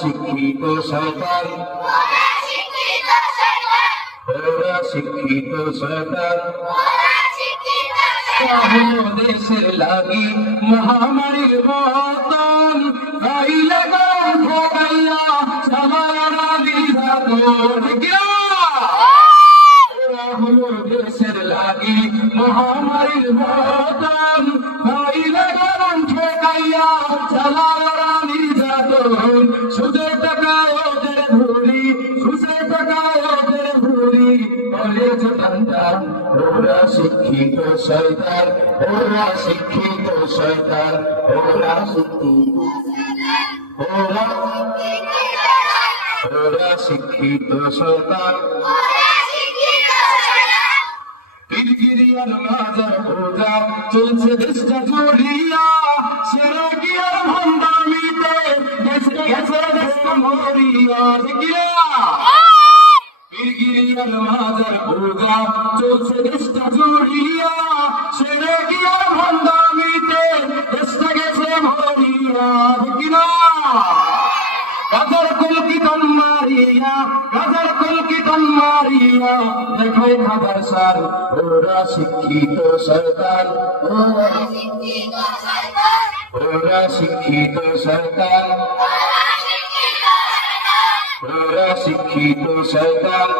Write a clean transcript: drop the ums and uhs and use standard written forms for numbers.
শিক্ষিত শয়তান, ওরা শিক্ষিত শয়তান। দেশের লাগি মহামারীর মতন গাইলে গান ঠকাইয়া সামারা নির্যাতন। ওরা হলো দেশের লাগি মহামারীর মতন গাইলে গান ঠকাইয়া সামারা নির্যাতন। সুদের টাকা ওদের ভুলি, সুদের টাকা ওদের ভুলি, কলেজ টান্ডান। ওরা শিক্ষিত শয়তান, ওরা শিক্ষিত শয়তান, ওরা শিক্ষিত, ওরা শিক্ষিত শয়তান। পীরগিরিয়ার মাজার পূজা চলছে দেশটা জুড়িয়া, সেরা গিয়ার ভণ্ডামিতে গেছে দেশটা মরিয়া। পীরগিরিয়ার মাজার পূজা চলছে দেশটা জুড়িয়া, সেরা গিয়ার ভণ্ডামিতে দেশটা গেছে মরিয়া। গাজার কলকিতন মারিয়া, গাজার কলকিতন মারিয়া দেখায় খাবার সার। ওরা শিক্ষিত শয়তান, ওরা শিক্ষিত শয়তান, ওরা শিক্ষিত শয়তান।